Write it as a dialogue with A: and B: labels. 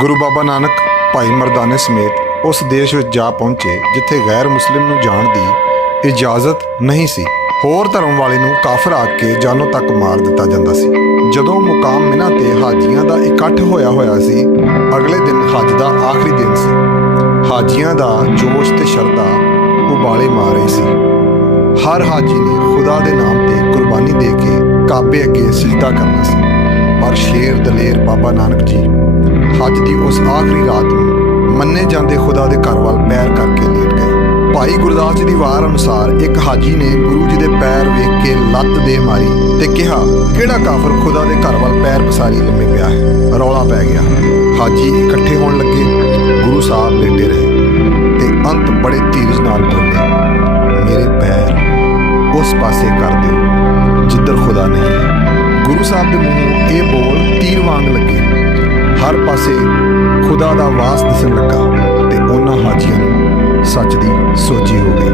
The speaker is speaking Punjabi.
A: ਗੁਰੂ ਬਾਬਾ ਨਾਨਕ ਭਾਈ ਮਰਦਾਨੇ ਸਮੇਤ ਉਸ ਦੇਸ਼ ਵਿੱਚ ਜਾ ਪਹੁੰਚੇ, ਜਿੱਥੇ ਗੈਰ ਮੁਸਲਿਮ ਨੂੰ ਜਾਣ ਦੀ ਇਜਾਜ਼ਤ ਨਹੀਂ ਸੀ। ਹੋਰ ਧਰਮ ਵਾਲੇ ਨੂੰ ਕਾਫਰ ਆਖ ਕੇ ਜਾਨੋਂ ਤੱਕ ਮਾਰ ਦਿੱਤਾ ਜਾਂਦਾ ਸੀ। ਜਦੋਂ ਮੁਕਾਮ ਮਿਨਾ ਤੇ ਹਾਜੀਆਂ ਦਾ ਇਕੱਠ ਹੋਇਆ ਹੋਇਆ ਸੀ, ਅਗਲੇ ਦਿਨ ਹੱਜ ਦਾ ਆਖਰੀ ਦਿਨ ਸੀ। ਹਾਜੀਆਂ ਦਾ ਜੋਸ਼ ਤੇ ਸ਼ਰਧਾ ਉਬਾਲੇ ਮਾਰ ਰਹੀ ਸੀ। ਹਰ ਹਾਜੀ ਨੇ ਖੁਦਾ ਦੇ ਨਾਮ ਤੇ ਕੁਰਬਾਨੀ ਦੇ ਕੇ ਕਾਬੇ ਅੱਗੇ ਸਿਜਦਾ ਕਰਨਾ ਸੀ। ਪਰ ਸ਼ੇਰ ਦਲੇਰ ਬਾਬਾ ਨਾਨਕ ਜੀ ਹੱਜ ਦੀ ਉਸ ਆਖਰੀ ਰਾਤ ਨੂੰ ਮੰਨੇ ਜਾਂਦੇ ਖੁਦਾ ਦੇ ਘਰ ਵੱਲ ਪੈਰ ਕਰਕੇ ਲੇਟ ਗਏ। ਭਾਈ ਗੁਰਦਾਸ ਜੀ ਦੀ ਵਾਰ ਅਨੁਸਾਰ ਇੱਕ ਹਾਜੀ ਨੇ ਗੁਰੂ ਜੀ ਦੇ ਪੈਰ ਵੇਖ ਕੇ ਲੱਤ ਦੇ ਮਾਰੀ ਤੇ ਕਿਹਾ, ਕਿਹੜਾ ਕਾਫਰ ਖੁਦਾ ਦੇ ਘਰ ਵੱਲ ਪੈਰ ਪਸਾਰੀ ਲੰਮੇ ਪਿਆ ਹੈ? ਰੌਲਾ ਪੈ ਗਿਆ ਹਾਜੀ ਇਕੱਠੇ ਹੋਣ ਲੱਗੇ, ਗੁਰੂ ਸਾਹਿਬ ਲੇਟੇ ਰਹੇ ਤੇ ਅੰਤ ਬੜੇ ਧੀਰਜ ਨਾਲ ਬੋਲੇ, ਮੇਰੇ ਪੈਰ ਉਸ ਪਾਸੇ ਕਰ ਦਿਓ ਜਿੱਧਰ ਖੁਦਾ ਨਹੀਂ ਹੈ। ਗੁਰੂ ਸਾਹਿਬ ਦੇ ਮੂੰਹੋਂ ਇਹ ਬੋਲ ਤੀਰ ਵਾਂਗ ਲੱਗੇ ਪਾਸੇ ਖੁਦਾ ਦਾ ਵਾਸ ਦਿਸਣ ਲੱਗਾ ਤੇ ਉਹਨਾਂ ਹਾਜੀਆਂ ਨੂੰ ਸੱਚ ਦੀ ਸੋਝੀ ਹੋ ਗਈ।